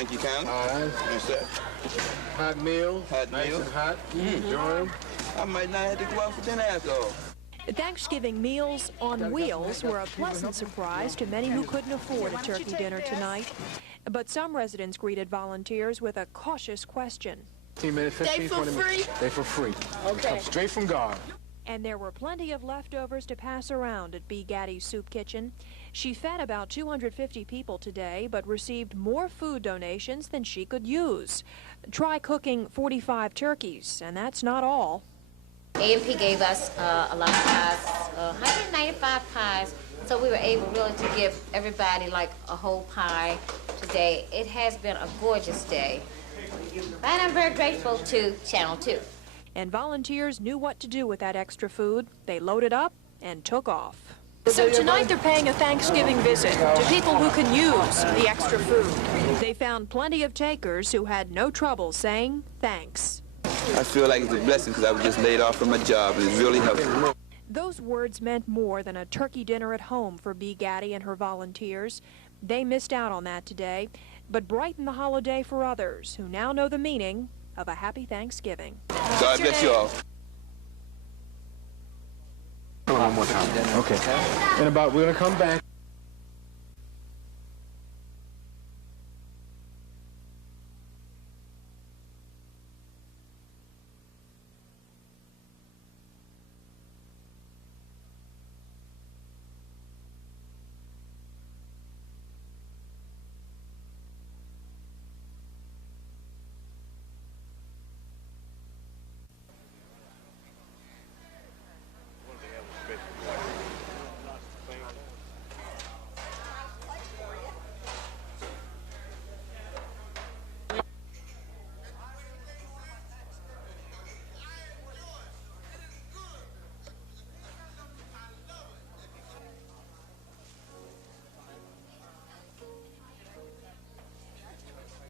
Thank you kindly. All right. Yes, sir. Hot meal. Hot nice meal. and hot. Enjoy them. I might not have to go out for dinner after all. Thanksgiving meals on wheels were a pleasant surprise to many who couldn't afford a turkey dinner tonight. But some residents greeted volunteers with a cautious question. 15 minutes, 15, 20 minutes. They for free. Okay. Come straight from God. And there were plenty of leftovers to pass around at Bea Gaddy's soup kitchen. She fed about 250 people today, but received more food donations than she could use. Try cooking 45 turkeys, and that's not all. A&P gave us a lot of pies, 195 pies, so we were able really to give everybody like a whole pie today. It has been a gorgeous day, and I'm very grateful to Channel 2. And volunteers knew what to do with that extra food. They loaded up and took off. So tonight they're paying a Thanksgiving visit to people who can use the extra food. They found plenty of takers who had no trouble saying thanks. I feel like it's a blessing because I was just laid off from my job and it's really helpful. Those words meant more than a turkey dinner at home for Bea Gaddy and her volunteers. They missed out on that today, but brightened the holiday for others who now know the meaning of a happy Thanksgiving. God bless you all. One more time. Okay. And we're going to come back.